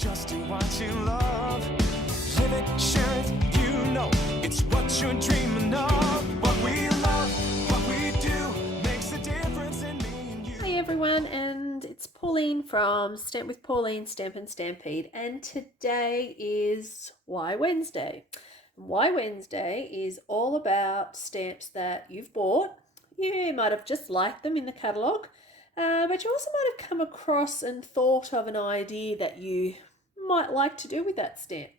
just do what you love. Live it, share it, you know it's what you're dreaming of. What we love, what we do makes a difference in me and you. Hi everyone, and it's Pauline from Stamp with Pauline, Stampin' Stampede, and today is Why Wednesday. Why Wednesday is all about stamps that you've bought. You might have just liked them in the catalogue, but you also might have come across and thought of an idea that you might like to do with that stamp.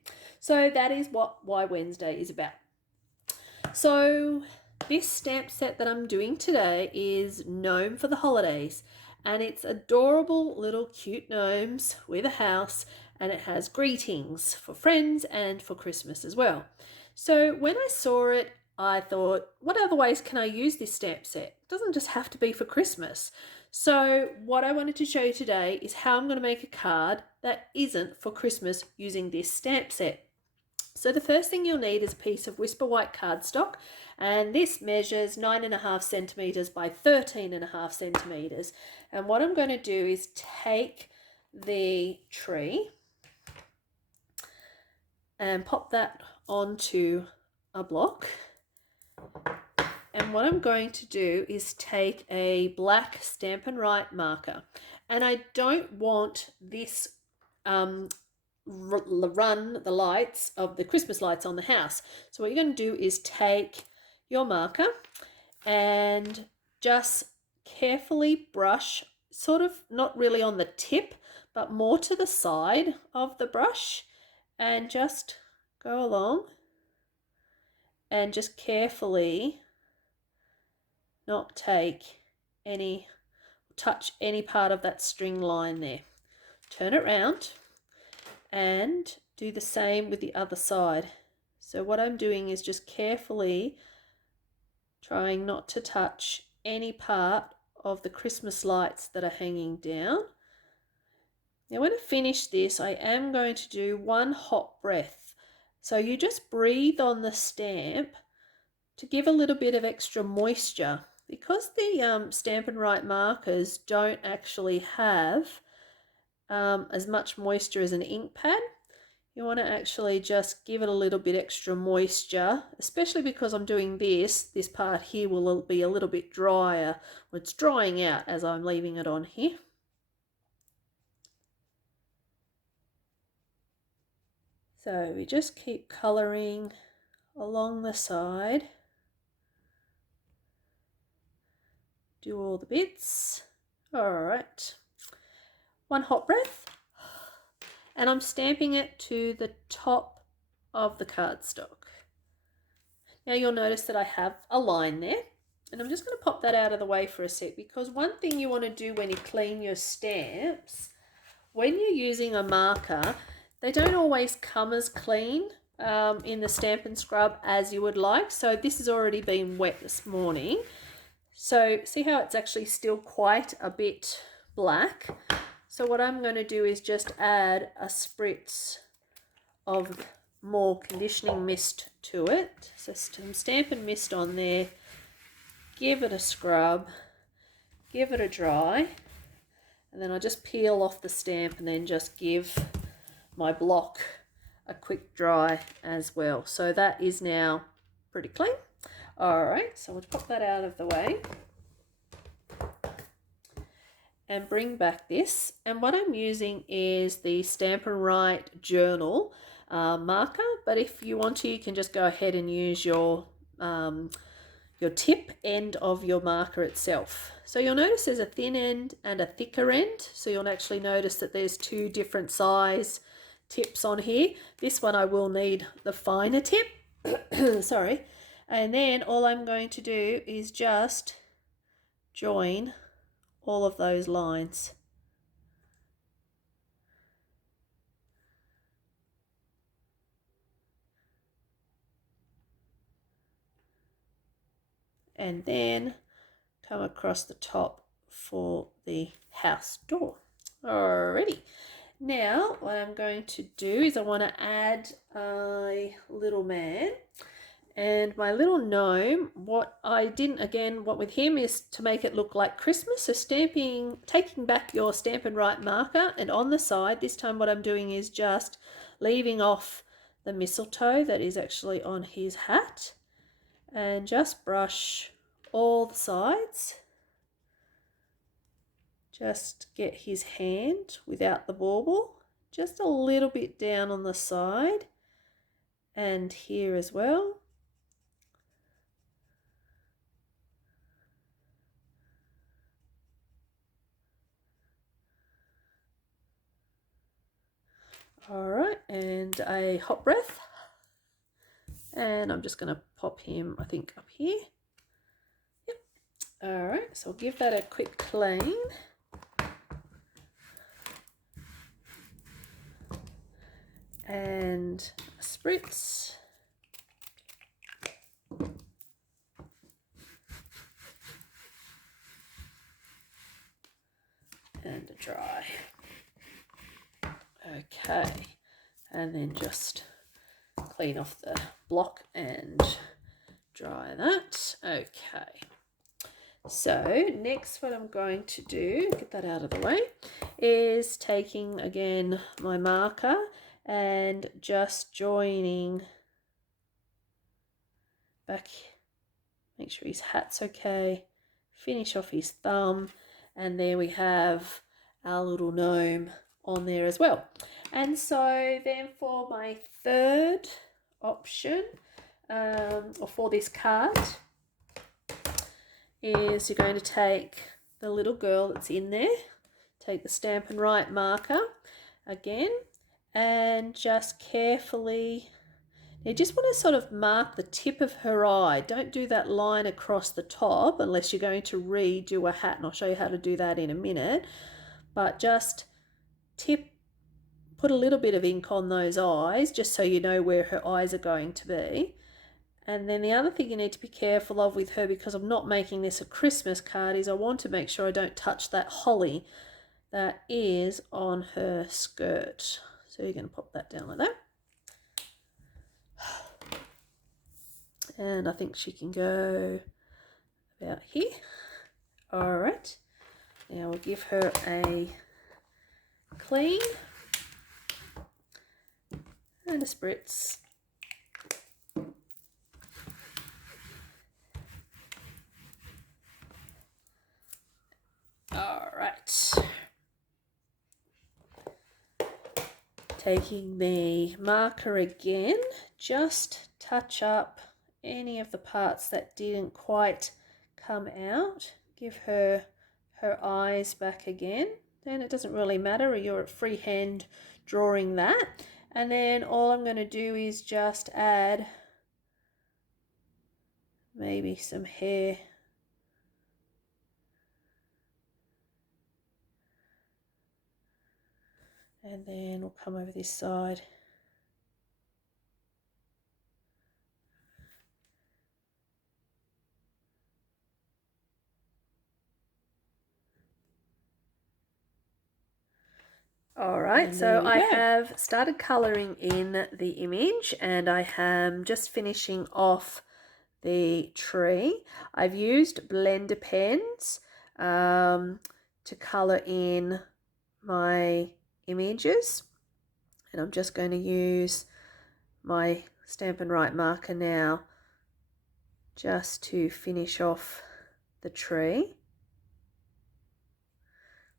So that is what Why Wednesday is about. So this stamp set that I'm doing today is Gnome for the holidays, and it's adorable little cute gnomes with a house, and it has greetings for friends and for Christmas as well. So when I saw it, I thought, what other ways can I use this stamp set? It doesn't just have to be for Christmas. So what I wanted to show you today is how I'm going to make a card that isn't for Christmas using this stamp set. So the first thing you'll need is a piece of Whisper White cardstock, and this measures 9.5 centimetres by 13.5 centimetres. And what I'm going to do is take the tree and pop that onto a block. And what I'm going to do is take a black Stampin' Right marker, and I don't want this run the lights of the Christmas lights on the house. So what you're going to do is take your marker and just carefully brush, sort of not really on the tip, but more to the side of the brush, and just go along and just carefully not touch any part of that string line there. Turn it round and do the same with the other side. So what I'm doing is just carefully trying not to touch any part of the Christmas lights that are hanging down. Now when I finish this, I am going to do one hot breath. So you just breathe on the stamp to give a little bit of extra moisture. Because the Stampin' Right markers don't actually have as much moisture as an ink pad, you want to actually just give it a little bit extra moisture, especially because I'm doing this part here will be a little bit drier. It's drying out as I'm leaving it on here. So we just keep colouring along the side. Do all the bits. All right. One hot breath. And I'm stamping it to the top of the cardstock. Now you'll notice that I have a line there, and I'm just going to pop that out of the way for a sec, because one thing you want to do when you clean your stamps, when you're using a marker, they don't always come as clean in the Stampin' Scrub as you would like. So this has already been wet this morning. So see how it's actually still quite a bit black? So what I'm going to do is just add a spritz of more conditioning mist to it. So some Stampin' Mist on there. Give it a scrub. Give it a dry. And then I just peel off the stamp and then just give my block a quick dry as well. So that is now pretty clean. All right, so we'll pop that out of the way and bring back this. And what I'm using is the Stampin' Right Journal marker, but if you want to, you can just go ahead and use your tip end of your marker itself. So you'll notice there's a thin end and a thicker end. So you'll actually notice that there's two different size tips on here. This one I will need the finer tip. Sorry. And then all I'm going to do is just join all of those lines. And then come across the top for the house door. Alrighty. Now what I'm going to do is I want to add a little man. And my little gnome, what with him is to make it look like Christmas. So taking back your Stampin' Write marker, and on the side, this time what I'm doing is just leaving off the mistletoe that is actually on his hat, and just brush all the sides. Just get his hand without the bauble, just a little bit down on the side and here as well. All right, and a hot breath. And I'm just going to pop him, I think, up here. Yep. All right, so I'll give that a quick clean. And a spritz. And a dry. Okay, and then just clean off the block and dry that. Okay, so next what I'm going to do, get that out of the way, is taking again my marker and just joining back, make sure his hat's okay, finish off his thumb, and there we have our little gnome on there as well. And so then for my third option, or for this card, is you're going to take the little girl that's in there, take the Stampin' Write marker again, and just carefully, you just want to sort of mark the tip of her eye. Don't do that line across the top unless you're going to redo a hat, and I'll show you how to do that in a minute. But just put a little bit of ink on those eyes just so you know where her eyes are going to be. And then the other thing you need to be careful of with her, because I'm not making this a Christmas card, is I want to make sure I don't touch that holly that is on her skirt. So you're going to pop that down like that. And I think she can go about here. All right. Now we'll give her a clean and a spritz. All right. Taking the marker again, just touch up any of the parts that didn't quite come out. Give her eyes back again. Then it doesn't really matter, you're freehand drawing that. And then all I'm going to do is just add maybe some hair. And then we'll come over this side. All right, so I have started colouring in the image, and I am just finishing off the tree. I've used blender pens to colour in my images, and I'm just going to use my Stampin' Write marker now just to finish off the tree.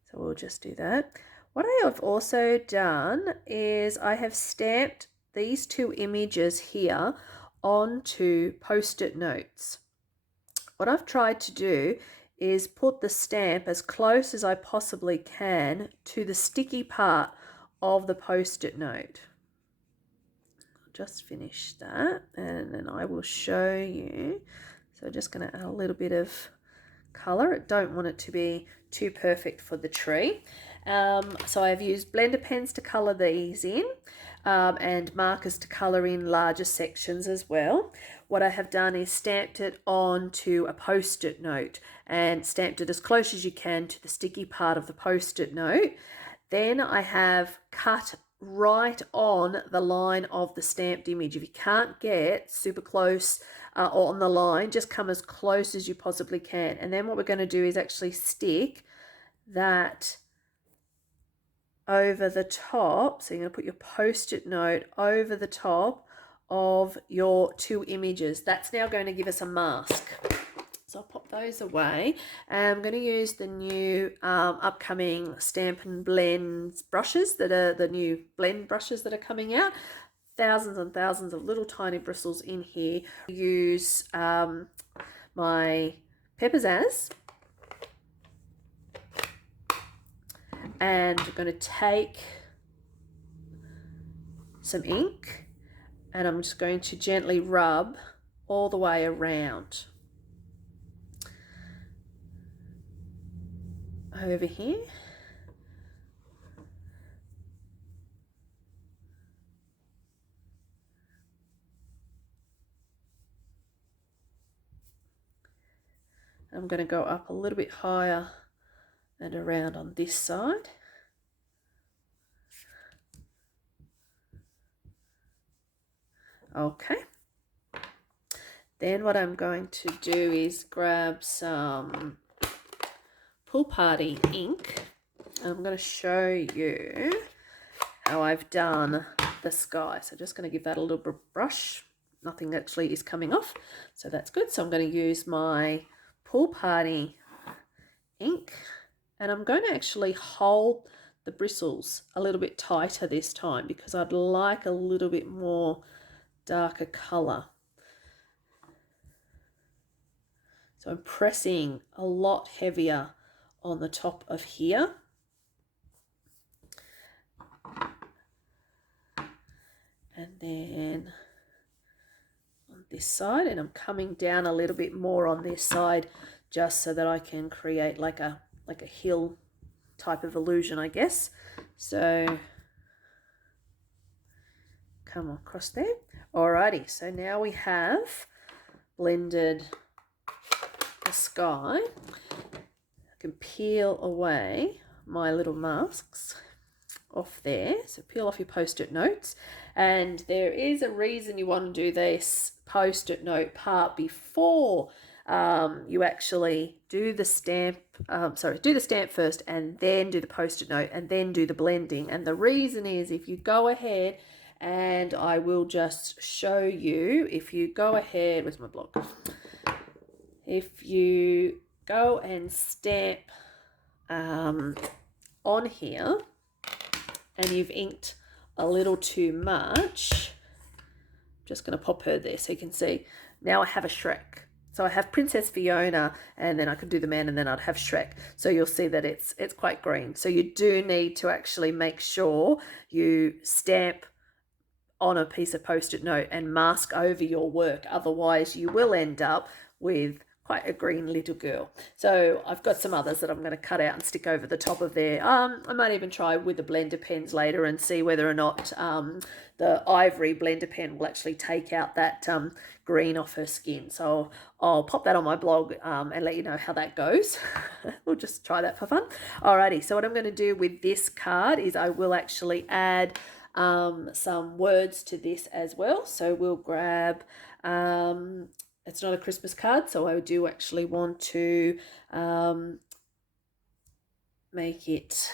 So we'll just do that. What I have also done is I have stamped these two images here onto post-it notes. What I've tried to do is put the stamp as close as I possibly can to the sticky part of the post-it note. I'll just finish that and then I will show you. So I'm just going to add a little bit of colour. I don't want it to be too perfect for the tree. So I've used blender pens to colour these in and markers to colour in larger sections as well. What I have done is stamped it onto a post-it note and stamped it as close as you can to the sticky part of the post-it note. Then I have cut right on the line of the stamped image. If you can't get super close on the line, just come as close as you possibly can. And then what we're going to do is actually stick that over the top. So you're going to put your post-it note over the top of your two images. That's now going to give us a mask. So I'll pop those away. And I'm going to use the new upcoming Stampin' Blends brushes, that are the new blend brushes that are coming out. Thousands and thousands of little tiny bristles in here. Use my Pepperzazz. And I'm going to take some ink and I'm just going to gently rub all the way around over here. I'm going to go up a little bit higher and around on this side. Okay. Then what I'm going to do is grab some Pool Party ink. I'm going to show you how I've done the sky. So just going to give that a little bit of brush. Nothing actually is coming off, so that's good. So I'm going to use my Pool Party ink and I'm going to actually hold the bristles a little bit tighter this time because I'd like a little bit more darker colour. So I'm pressing a lot heavier on the top of here. And then on this side, and I'm coming down a little bit more on this side just so that I can create like a hill type of illusion, I guess. So come across there. Alrighty, so now we have blended the sky. I can peel away my little masks off there. So peel off your post-it notes. And there is a reason you want to do this post-it note part before you actually do the stamp. Do the stamp first and then do the post-it note and then do the blending. And the reason is if you go ahead, and I will just show you, if you go ahead, where's my block? If you go and stamp on here and you've inked a little too much, I'm just going to pop her there so you can see. Now I have a Shrek. So I have Princess Fiona and then I could do the man and then I'd have Shrek. So you'll see that it's quite green. So you do need to actually make sure you stamp on a piece of post-it note and mask over your work. Otherwise you will end up with quite a green little girl. So I've got some others that I'm going to cut out and stick over the top of there. I might even try with the blender pens later and see whether or not the ivory blender pen will actually take out that green off her skin. So I'll pop that on my blog and let you know how that goes. We'll just try that for fun. Alrighty, so what I'm going to do with this card is I will actually add some words to this as well. So we'll grab, it's not a Christmas card, so I do actually want to make it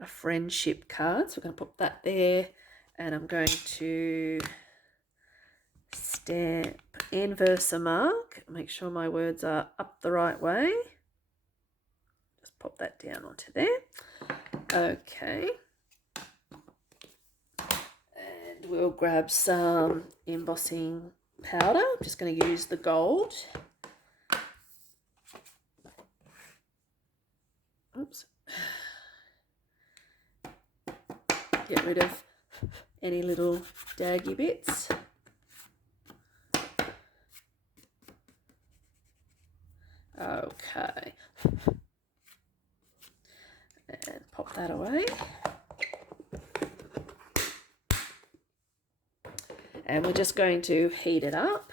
a friendship card. So we're going to put that there and I'm going to stamp inverse a mark, make sure my words are up the right way. Just pop that down onto there. Okay. We'll grab some embossing powder. I'm just going to use the gold. Oops. Get rid of any little daggy bits. Okay. And pop that away. And we're just going to heat it up.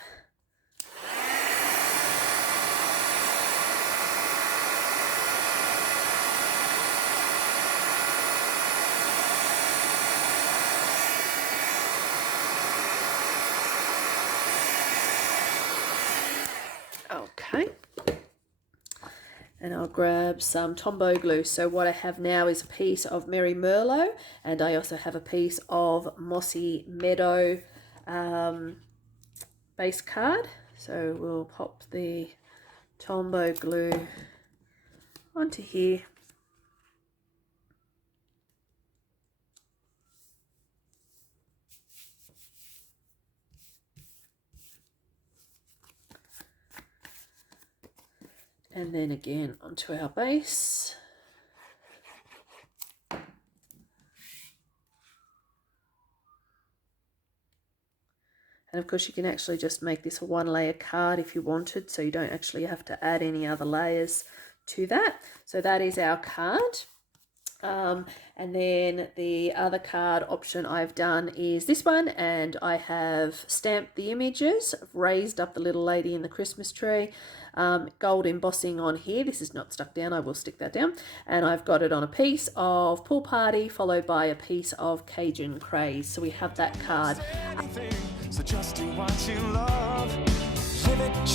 And I'll grab some Tombow glue. So what I have now is a piece of Merry Merlot, and I also have a piece of Mossy Meadow base card. So we'll pop the Tombow glue onto here. And then again onto our base. And of course you can actually just make this a one layer card if you wanted, so you don't actually have to add any other layers to that. So that is our card. And then the other card option I've done is this one, and I have stamped the images, raised up the little lady in the Christmas tree, gold embossing on here. This is not stuck down, I will stick that down. And I've got it on a piece of Pool Party followed by a piece of Cajun Craze. So we have that card. So just do what you love. Live it,